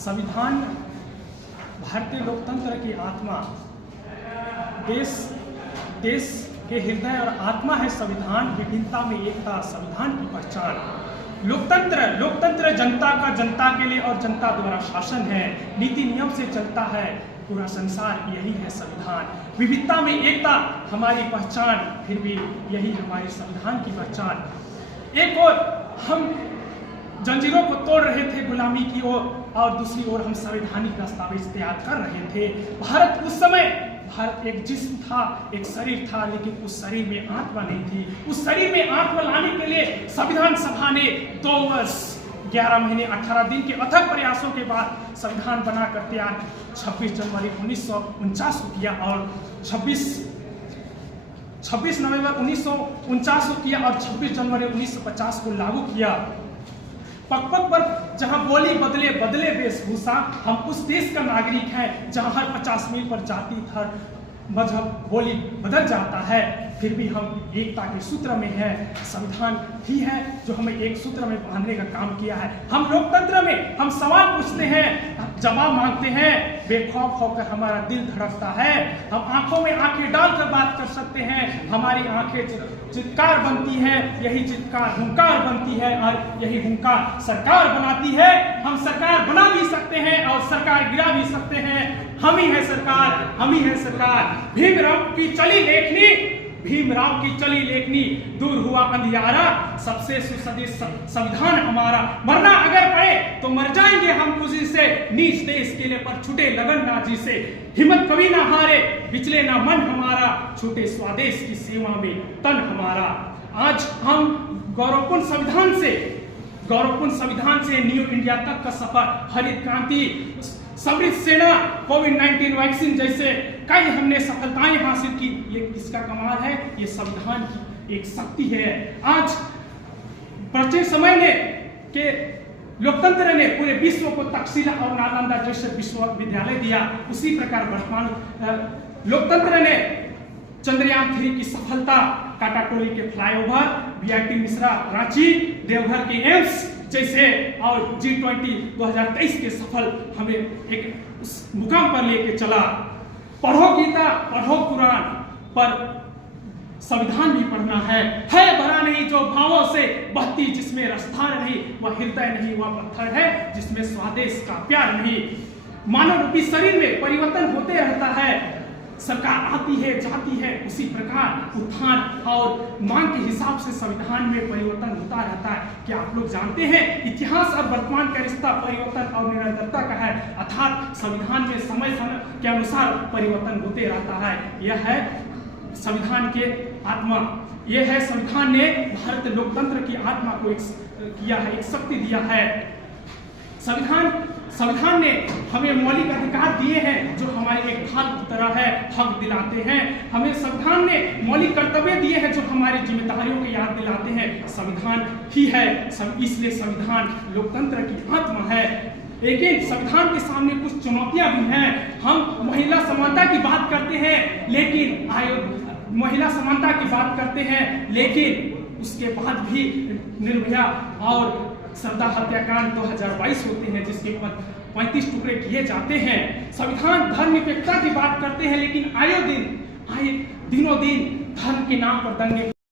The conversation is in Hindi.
संविधान भारतीय लोकतंत्र की आत्मा, देश के हृदय और आत्मा है संविधान। विभिन्नता में एकता संविधान की पहचान। लोकतंत्र जनता का जनता के लिए और जनता द्वारा शासन है। नीति नियम से चलता है पूरा संसार, यही है संविधान। विविधता में एकता हमारी पहचान, फिर भी यही हमारी संविधान की पहचान। एक ओर हम जंजीरों को तोड़ रहे थे गुलामी की ओर, और दूसरी ओर हम संवैधानिक दस्तावेज तैयार कर रहे थे। भारत एक जिस्म था, एक शरीर था, लेकिन उस शरीर में आत्मा नहीं थी। उस शरीर में आत्मा लाने के लिए संविधान सभा ने 2 वर्ष 11 महीने 18 दिन के अथक प्रयासों के बाद संविधान बनाकर तैयार 26 जनवरी 1949 को किया, और 26 नवंबर 1949 को किया और 26 जनवरी 1950 को लागू किया। पग पर जहां बोली बदले वेशभूषा, हम उस देश का नागरिक हैं जहां हर 50 मील पर जाति, धर्म, मजहब, बोली बदल जाता है, फिर भी हम एकता के सूत्र में हैं। संविधान ही है जो हमें एक सूत्र में बांधने का काम किया है। हम लोकतंत्र में हम सवाल पूछते हैं, जवाब मांगते हैं, बेखौफ होकर हमारा दिल धड़कता है। हम आंखों में आंखें डालकर बात कर सकते हैं। हमारी आंखें चित्कार बनती हैं, यही चित्कार हुंकार बनती है, और यही हुंकार सरकार बनाती है। हम सरकार बना भी सकते हैं और सरकार गिरा भी सकते हैं। हम ही है सरकार, हम ही है सरकार। भीमराव की चली लेखनी, दूर हुआ अंधियारा, सबसे सुसज्जित संविधान हमारा। मरना अगर पड़े तो मर जाएंगे हम खुशी से, नीच देश के लिए पर छूटे लगन नाजी से। हिम्मत कभी ना हारे, बिचले ना मन हमारा, छूटे स्वदेश की सेवा में तन हमारा। आज हम गौरवपूर्ण संविधान से न्यू इंडिया तक का सफर, हरित क्रांति, समृद्ध सेना, कोविड-19 वैक्सीन जैसे कई हमने सफलताएं हासिल की। ये किसका कमाल है? ये संविधान की एक शक्ति है। आज प्राचीन समय के लोकतंत्र ने पूरे विश्व को तक्षशिला और नालंदा जैसे विश्वविद्यालय दिया, उसी प्रकार वर्तमान लोकतंत्र ने चंद्रयान 3 की सफलता, काटाटोली के फ्लाईओवर, बीआईटी मिश्रा रांची, देवघर के एम्स जैसे, और G20 2023 के सफल हमें एक उस मुकाम पर लेके चला। पढ़ो गीता, पढ़ो कुरान, पर संविधान भी पढ़ना है भरा नहीं जो भावों से बहती, जिसमें रसधार नहीं वह हृदय नहीं, वह पत्थर है जिसमें स्वदेश का प्यार नहीं। मानव रूपी शरीर में परिवर्तन होते रहता है, सरकार आती है जाती है, उसी प्रकार उत्थान और मांग के हिसाब से संविधान में परिवर्तन होता रहता है। क्या आप लोग जानते हैं इतिहास और वर्तमान का रिश्ता परिवर्तन और निरंतरता का है, अर्थात संविधान में समय के अनुसार परिवर्तन होते रहता है। यह है संविधान के आत्मा, यह है संविधान ने भारतीय लोकतंत्र की आत्मा को किया है, एक शक्ति दिया है। संविधान ने हमें मौलिक अधिकार दिए हैं जो हमारे एक ढाल की तरह है, हक दिलाते हैं। हमें संविधान ने मौलिक कर्तव्य दिए हैं जो हमारी जिम्मेदारियों की याद दिलाते हैं। संविधान ही है, इसलिए संविधान लोकतंत्र की आत्मा है। लेकिन संविधान के सामने कुछ चुनौतियां भी हैं। हम महिला समानता की बात करते हैं, लेकिन उसके बाद भी निर्भया और श्रद्धा हत्याकांड 2022 होते हैं, जिसके ऊपर 35 टुकड़े किए जाते हैं। संविधान धर्मनिरपेक्षता की बात करते हैं, लेकिन आए दिनों दिन धर्म के नाम पर दंगे